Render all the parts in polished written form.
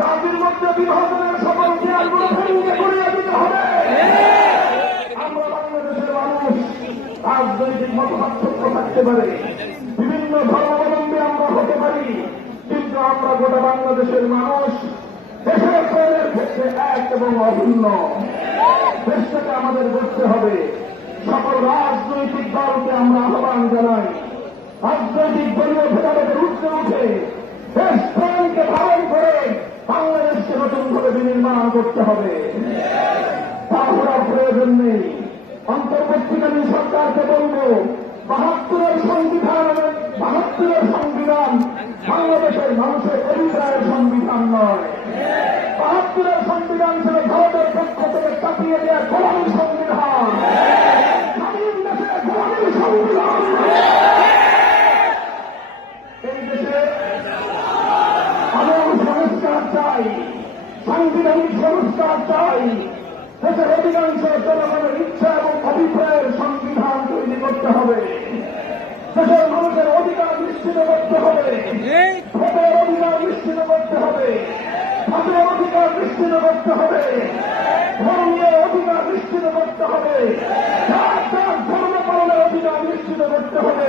জাতির মধ্যে বিভাজনের সকল খেয়ালগুলো ভেঙে করিয়ে দিতে হবে। আমরা বাংলাদেশের মানুষ রাজনৈতিক মতপার্থক্য থাকতে পারে, বিভিন্ন ধর্মাবলম্বী আমরা হতে পারি, কিন্তু আমরা গোটা বাংলাদেশের মানুষ দেশের প্রয়োগের ক্ষেত্রে এক এবং অভিন্ন। দেশটাকে আমাদের করতে হবে। সকল রাজনৈতিক দলকে আমরা আহ্বান জানাই, রাজনৈতিক দলীয় ভেদাভেদের ঊর্ধ্বে উঠে দেশ প্রাণকে ধারণ করে বাংলাদেশকে নতুনভাবে বিনির্মাণ করতে হবে। তাহলে প্রয়োজন নেই। অন্তর্বর্তীকালীন সরকারকে বলব, ৭২-এর সংবিধান বাংলাদেশের মানুষের অভিপ্রায়ের সংবিধান নয়। ৭২-এর সংবিধান ছিল ভারতের পক্ষ থেকে চাপিয়ে দেওয়া গোলামী সংবিধান, স্বাধীন দেশের গোলামী সংবিধান। এই দেশে আমূল সংস্কার চাই, সাংবিধানিক সংস্কার চাই। দেশের অধিকাংশ জনগণের ইচ্ছা এবং অভিপ্রায়ের সংবিধান তৈরি করতে হবে। দেশের মানুষের অধিকার নিশ্চিত করতে হবে, ভোটের অধিকার নিশ্চিত করতে হবে, ভাতের অধিকার নিশ্চিত করতে হবে, ধর্মীয় অধিকার নিশ্চিত করতে হবে, ধর্ম পালনের অধিকার নিশ্চিত করতে হবে।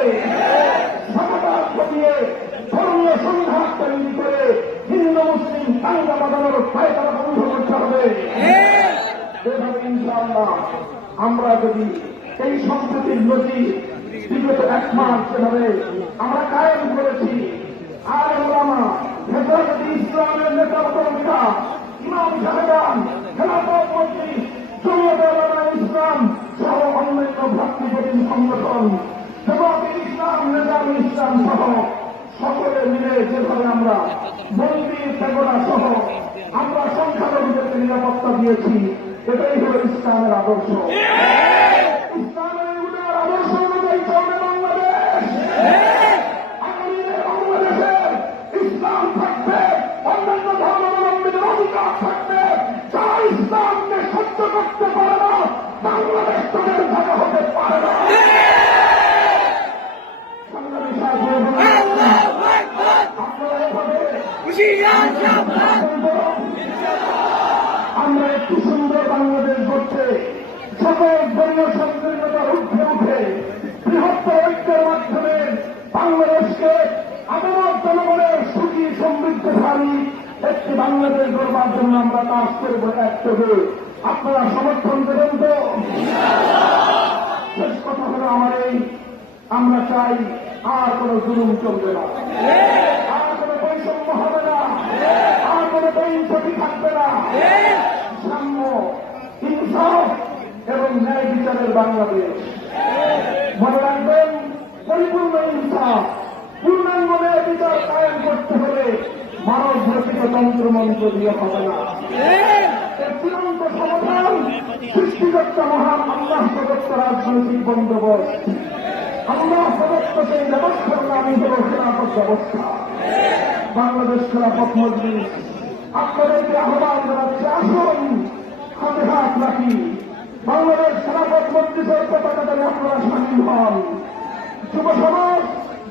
সমতা ঘটিয়ে ধর্মীয় সংঘাত তৈরি করে হিন্দু মুসলিম দাঙ্গা বাঁধানোর ফায়দা বন্ধ করতে হবে। এভাবে ইনশাআল্লাহ আমরা যদি এই সম্প্রীতির নদী বিগত ১ মাস যেভাবে আমরা কায়েম করেছি, আর ওলামা, হেফাজতে ইসলামের নেতা কর্মীরা, ইমাম সাহেবান, খেলাফত মন্ত্রী, জমিয়তে উলামায়ে ইসলাম সহ অন্যান্য ভ্রাতৃপ্রতিম সংগঠন, হেফাজতে ইসলাম, নেজামে ইসলাম সহ সকলে মিলে যেভাবে আমরা মন্দির পেগোডা সহ আমরা সংখ্যালঘুদেরকে নিরাপত্তা দিয়েছি, এটাই হল ইসলামের আদর্শ। ইসলামের উদার আদর্শ অনুযায়ী চলবে বাংলাদেশ। আগামী বাংলাদেশে ইসলাম থাকবে, অন্যান্য ধর্মাবলম্বীদের অধিকার থাকবে। যারা ইসলামকে সহ্য করতে পারে না, বাংলাদেশ তাদের জায়গা হতে পারে না। আমরা একটু সুন্দর বাংলাদেশ গড়তে সকল ধর্মীয় সংকীর্ণতার ঊর্ধ্বে উঠে বৃহত্তর ঐক্যের মাধ্যমে বাংলাদেশকে আগামী জনগণের সুখী সমৃদ্ধশালী একটি বাংলাদেশ গড়বার জন্য আমরা কাজ করব একযোগে। আপনারা সমর্থন দেবেন তো? শেষ কথা হলো আমার এই, আমরা চাই আর কোন জুলুম চলবে না, আর কোন বৈষম্য হবে না, আর কোন বৈষম্য থাকবে না। সাম্য, ইনসাফ এবং ন্যায় বিচারের বাংলাদেশ। মনে রাখবেন, পরিপূর্ণ ইনসাফ, পূর্ণাঙ্গ ন্যায় বিচার কায়েম করতে হলে মানব রচিত তন্ত্রমন্ত্র দিয়ে হবে না। এর চূড়ান্ত সমাধান সৃষ্টিকর্তা মহান আল্লাহ প্রদত্ত রাজনৈতিক বন্দোবস্ত। আল্লাহ প্রদত্ত সেই ব্যবস্থার নামই হল খেলাফত ব্যবস্থা। বাংলাদেশ খেলাফত মজলিস আপনাদেরকে আহ্বান জানাচ্ছে, আসুন হাতে হাত রাখি, বাংলাদেশ খেলাফত মজলিসের পতাকাতে আপনারা সামিল হন। যুব সমাজ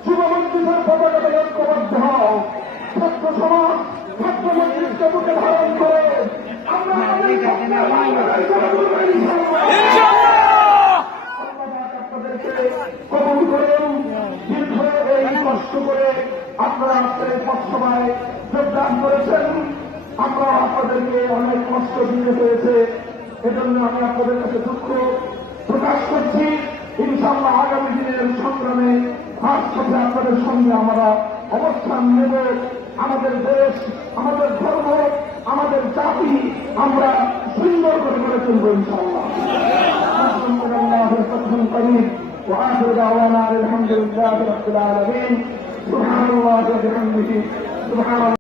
যুব মজলিসের পতাকাতে ঐক্যবদ্ধ হও। ছাত্র সমাজ ছাত্র মজলিসকে বুকে ধারণ করে আমরা আপনাদেরকে কবুল করুন। দীর্ঘ এই কষ্ট করে আপনারা আজকের পথসভায় যোগদান করেছেন। আমরা আপনাদেরকে অনেক কষ্ট দিতে হয়েছে, এজন্য আমি আপনাদের কাছে দুঃখ প্রকাশ করছি। ইনশাআল্লাহ আগামী দিনের সংগ্রামে রাজপথে আপনাদের সঙ্গে আমরা অবস্থান নেব। আমাদের দেশ, আমাদের ধর্ম, আমাদের জাতি আমরা সুন্দর করে গড়ে তুলব ইনশাআল্লাহ। وآخر دعوانا الحمد لله رب العالمين. سبحان الله وبحمده سبحان الله.